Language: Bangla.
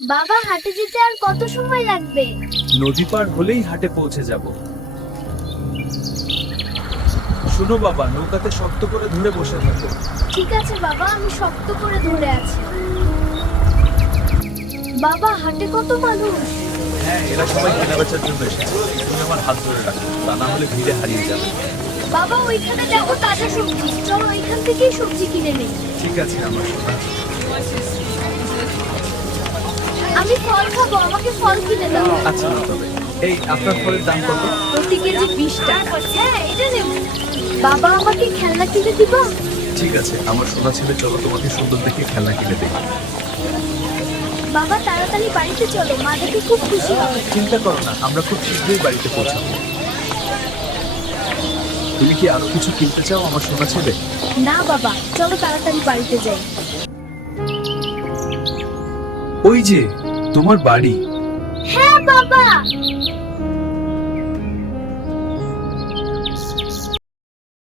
বাবা, হাটে যেতে আর কত সময় লাগবে? নদী পার হলেই হাটে পৌঁছে যাব। শোনো বাবা, নৌকাতে শক্ত করে ধরে বসে থাকো। ঠিক আছে বাবা, আমি শক্ত করে ধরে আছি। বাবা, হাটে কত মানুষ! হ্যাঁ, এরা সবাই কেনাবেচার জন্য এসেছে। তুমি আমার হাত ধরে রাখো, তা না হলে ভিড়ে হারিয়ে যাবে। বাবা, ওইখানে দেখো তাজা সবজি, চলো ওইখান থেকেই সবজি কিনে নিই। ঠিক আছে আমার সোনা। আমি ফল খাবো, আমাকে ফল কিনে দাও। আচ্ছা তবে এই আপনার ফলের দাম কত? প্রতি কেজি 20 টাকা। হ্যাঁ, এটা নেব। বাবা, আমাকে খেলনা কিনে দিবা? ঠিক আছে আমার সোনা ছেলে, চলো তোমাকে সুন্দর দেখে খেলনা কিনে দেই। বাবা, তাড়াতাড়ি বাড়িতে চলো, মা দেখে খুব খুশি হবে। চিন্তা করো না, আমরা খুব শীঘ্রই বাড়িতে পৌঁছাবো। তুমি কি আরো কিছু কিনতে চাও আমার সোনা ছেলে? না বাবা, চলো তাড়াতাড়ি বাড়িতে যাই। ওই যে তোমার বাড়ি। হ্যাঁ বাবা,